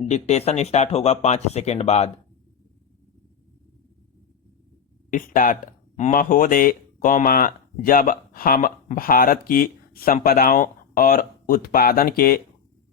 Dictation start होगा 5 second बाद। Start. महोदय, जब हम भारत की संपदाओं और उत्पादन के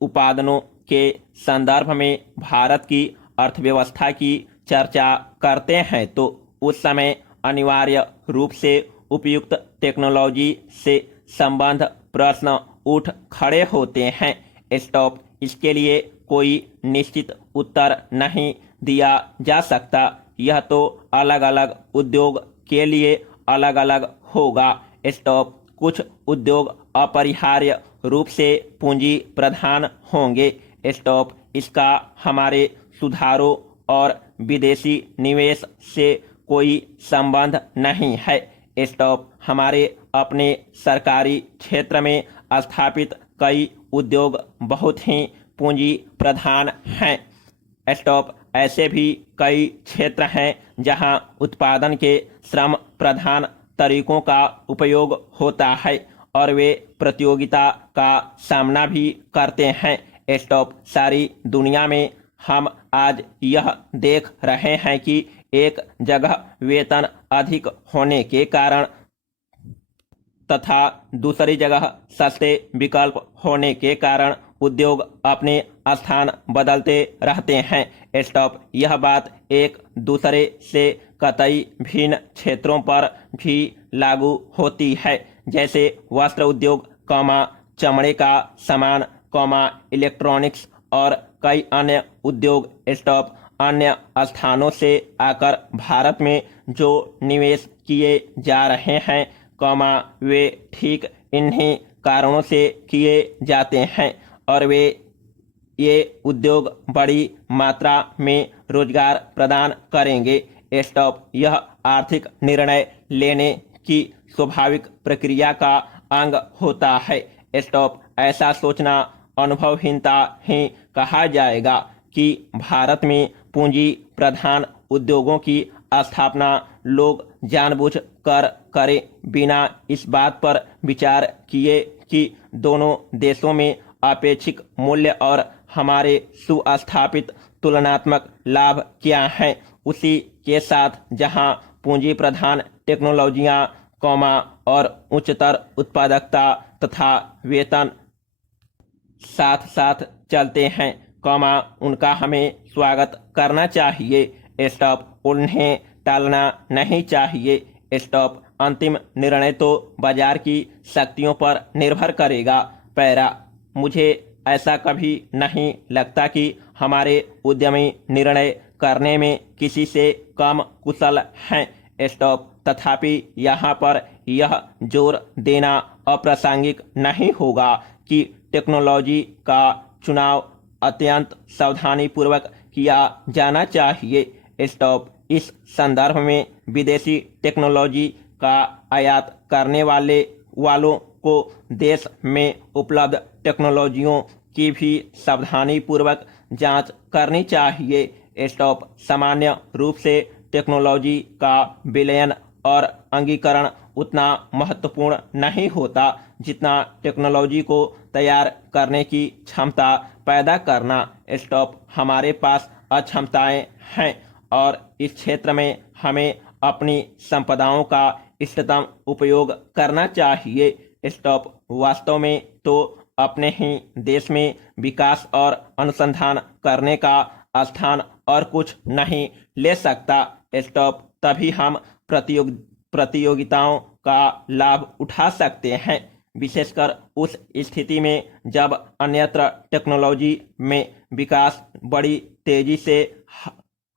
उपादानों के संदर्भ में भारत की अर्थव्यवस्था की चर्चा करते हैं तो उस समय अनिवार्य रूप से उपयुक्त टेक्नोलॉजी से संबंध प्रश्न उठ खड़े होते हैं। स्टॉप। इसके लिए कोई निश्चित उत्तर नहीं दिया जा सकता। यह तो अलग अलग उद्योग के लिए अलग अलग होगा। स्टॉप। कुछ उद्योग अपरिहार्य रूप से पूंजी प्रधान होंगे। स्टॉप। इसका हमारे सुधारों और विदेशी निवेश से कोई संबंध नहीं है। स्टॉप। हमारे अपने सरकारी क्षेत्र में स्थापित कई उद्योग बहुत ही पूंजी प्रधान हैं। स्टॉप। ऐसे भी कई क्षेत्र हैं जहां उत्पादन के श्रम प्रधान तरीकों का उपयोग होता है और वे प्रतियोगिता का सामना भी करते हैं। स्टॉप। सारी दुनिया में हम आज यह देख रहे हैं कि एक जगह वेतन अधिक होने के कारण तथा दूसरी जगह सस्ते विकल्प होने के कारण उद्योग अपने स्थान बदलते रहते हैं। स्टॉप। यह बात एक दूसरे से कतई भिन्न क्षेत्रों पर भी लागू होती है, जैसे वस्त्र उद्योग, चमड़े का सामान, इलेक्ट्रॉनिक्स और कई अन्य उद्योग। स्टॉप। अन्य स्थानों से आकर भारत में जो निवेश किए जा रहे हैं, वे ठीक इन्हीं कारणों से किए जाते हैं और ये उद्योग बड़ी मात्रा में रोजगार प्रदान करेंगे। स्टॉप। यह आर्थिक निर्णय लेने की स्वाभाविक प्रक्रिया का अंग होता है। स्टॉप। ऐसा सोचना अनुभवहीनता ही कहा जाएगा कि भारत में पूंजी प्रधान उद्योगों की स्थापना लोग जानबूझ कर करें, बिना इस बात पर विचार किए कि दोनों देशों में अपेक्षिक मूल्य और हमारे सुस्थापित तुलनात्मक लाभ क्या हैं। उसी के साथ जहां पूंजी प्रधान टेक्नोलॉजियां, और उच्चतर उत्पादकता तथा वेतन साथ साथ चलते हैं, उनका हमें स्वागत करना चाहिए। स्टॉप। उन्हें टालना नहीं चाहिए। स्टॉप। अंतिम निर्णय तो बाजार की शक्तियों पर निर्भर करेगा। पैरा। मुझे ऐसा कभी नहीं लगता कि हमारे उद्यमी निर्णय करने में किसी से कम कुशल हैं। स्टॉप। तथापि यहाँ पर यह जोर देना अप्रासंगिक नहीं होगा कि टेक्नोलॉजी का चुनाव अत्यंत सावधानीपूर्वक किया जाना चाहिए। स्टॉप। इस संदर्भ में विदेशी टेक्नोलॉजी का आयात करने वालों को देश में उपलब्ध टेक्नोलॉजियों की भी सावधानीपूर्वक जांच करनी चाहिए। स्टॉप। सामान्य रूप से टेक्नोलॉजी का विलयन और अंगीकरण उतना महत्वपूर्ण नहीं होता जितना टेक्नोलॉजी को तैयार करने की क्षमता पैदा करना। स्टॉप। हमारे पास अक्षमताएं हैं और इस क्षेत्र में हमें अपनी संपदाओं का इष्टतम उपयोग करना चाहिए। स्टॉप। वास्तव में तो अपने ही देश में विकास और अनुसंधान करने का स्थान और कुछ नहीं ले सकता। स्टॉप। तभी हम प्रतियोगिताओं का लाभ उठा सकते हैं, विशेषकर उस स्थिति में जब अन्यत्र टेक्नोलॉजी में विकास बड़ी तेजी से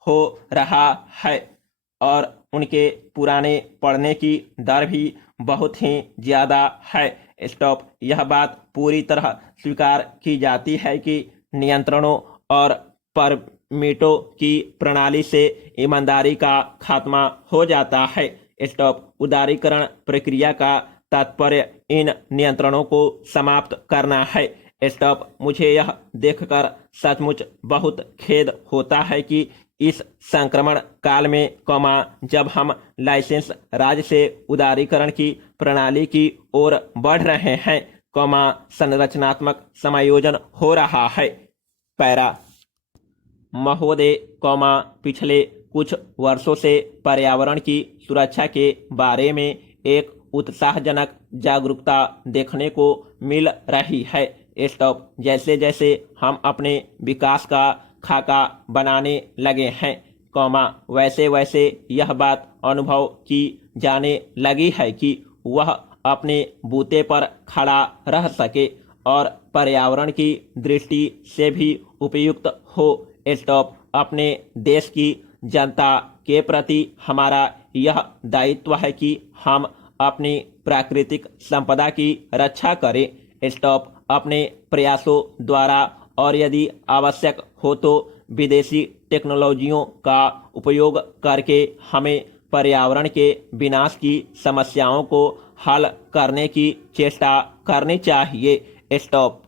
हो रहा है और उनके पुराने पड़ने की दर भी बहुत ही ज़्यादा है। स्टॉप। यह बात पूरी तरह स्वीकार की जाती है कि नियंत्रणों और परमिटों की प्रणाली से ईमानदारी का खात्मा हो जाता है। स्टॉप। उदारीकरण प्रक्रिया का तात्पर्य इन नियंत्रणों को समाप्त करना है। स्टॉप। मुझे यह देखकर सचमुच बहुत खेद होता है कि इस संक्रमण काल में जब हम लाइसेंस राज से उदारीकरण की प्रणाली की ओर बढ़ रहे हैं, संरचनात्मक समायोजन हो रहा है। पैरा। महोदय, पिछले कुछ वर्षों से पर्यावरण की सुरक्षा के बारे में एक उत्साहजनक जागरूकता देखने को मिल रही है। स्टॉप। जैसे जैसे हम अपने विकास का खाका बनाने लगे हैं, वैसे वैसे यह बात अनुभव की जाने लगी है कि वह अपने बूते पर खड़ा रह सके और पर्यावरण की दृष्टि से भी उपयुक्त हो। स्टॉप। अपने देश की जनता के प्रति हमारा यह दायित्व है कि हम अपनी प्राकृतिक संपदा की रक्षा करें। स्टॉप। अपने प्रयासों द्वारा और यदि आवश्यक हो तो विदेशी टेक्नोलॉजियों का उपयोग करके हमें पर्यावरण के विनाश की समस्याओं को हल करने की चेष्टा करनी चाहिए। स्टॉप।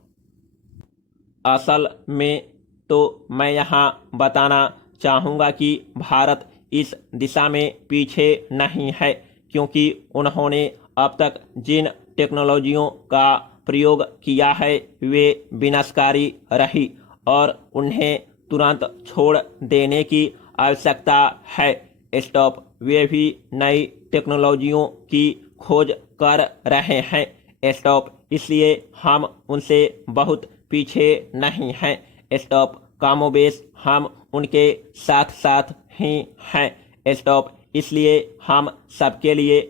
असल में तो मैं यहाँ बताना चाहूँगा कि भारत इस दिशा में पीछे नहीं है, क्योंकि उन्होंने अब तक जिन टेक्नोलॉजियों का प्रयोग किया है वे विनाशकारी रही और उन्हें तुरंत छोड़ देने की आवश्यकता है। स्टॉप। वे भी नई टेक्नोलॉजियों की खोज कर रहे हैं। स्टॉप। इसलिए हम उनसे बहुत पीछे नहीं हैं। स्टॉप। कमोबेश हम उनके साथ साथ ही हैं। स्टॉप। इसलिए हम सबके लिए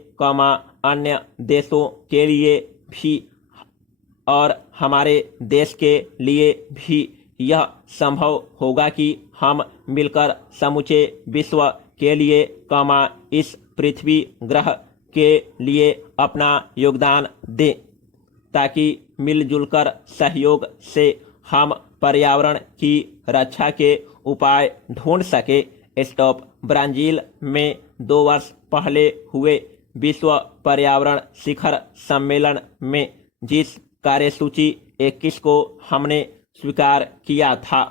अन्य देशों के लिए भी और हमारे देश के लिए भी यह संभव होगा कि हम मिलकर समूचे विश्व के लिए इस पृथ्वी ग्रह के लिए अपना योगदान दें, ताकि मिलजुल कर सहयोग से हम पर्यावरण की रक्षा के उपाय ढूंढ सके। स्टॉप। ब्राजील में 2 वर्ष पहले हुए विश्व पर्यावरण शिखर सम्मेलन में जिस कार्यसूची 21 को हमने स्वीकार किया था,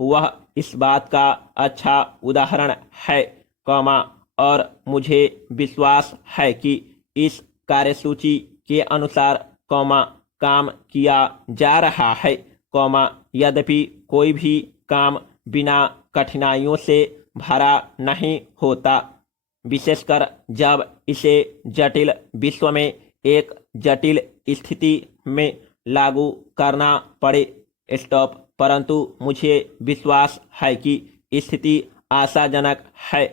वह इस बात का अच्छा उदाहरण है, और मुझे विश्वास है कि इस कार्यसूची के अनुसार काम किया जा रहा है। यद्यपि कोई भी काम बिना कठिनाइयों से भरा नहीं होता, विशेषकर जब इसे जटिल विश्व में एक जटिल स्थिति में लागू करना पड़े। स्टॉप। परंतु मुझे विश्वास है कि स्थिति आशाजनक है,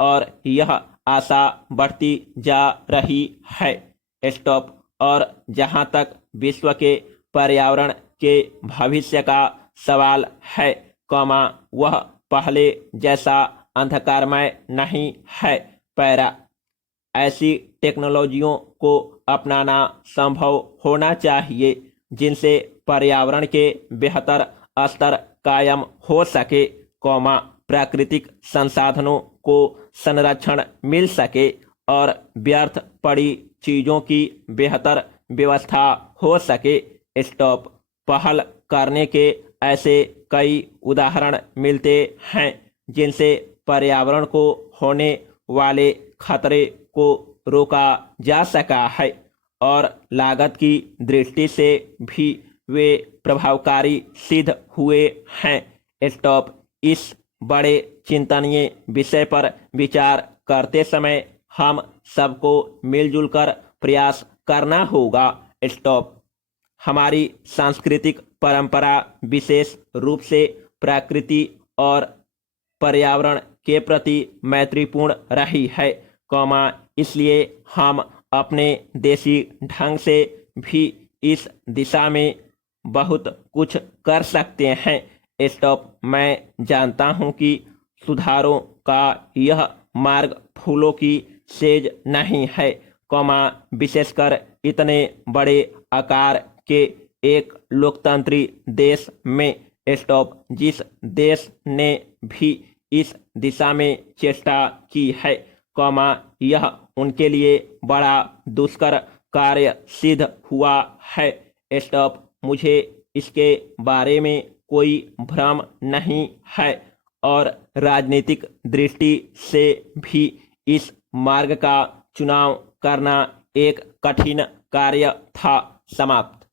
और यह आशा बढ़ती जा रही है। स्टॉप। और जहाँ तक विश्व के पर्यावरण के भविष्य का सवाल है, वह पहले जैसा अंधकारमय नहीं है। पैरा। ऐसी टेक्नोलॉजियों को अपनाना संभव होना चाहिए जिनसे पर्यावरण के बेहतर स्तर कायम हो सके, प्राकृतिक संसाधनों को संरक्षण मिल सके और व्यर्थ पड़ी चीजों की बेहतर व्यवस्था हो सके। स्टॉप। पहल करने के ऐसे कई उदाहरण मिलते हैं जिनसे पर्यावरण को होने वाले खतरे को रोका जा सका है और लागत की दृष्टि से भी वे प्रभावकारी सिद्ध हुए हैं। स्टॉप। इस बड़े चिंतनीय विषय पर विचार करते समय हम सबको मिलजुल कर प्रयास करना होगा। स्टॉप। हमारी सांस्कृतिक परंपरा विशेष रूप से प्रकृति और पर्यावरण के प्रति मैत्रीपूर्ण रही है, इसलिए हम अपने देसी ढंग से भी इस दिशा में बहुत कुछ कर सकते हैं। स्टॉप। मैं जानता हूं कि सुधारों का यह मार्ग फूलों की सेज नहीं है, विशेषकर इतने बड़े आकार के एक लोकतंत्री देश में। स्टॉप। जिस देश ने भी इस दिशा में चेष्टा की है, यह उनके लिए बड़ा दुष्कर कार्य सिद्ध हुआ है। स्टॉप। मुझे इसके बारे में कोई भ्रम नहीं है और राजनीतिक दृष्टि से भी इस मार्ग का चुनाव करना एक कठिन कार्य था। समाप्त।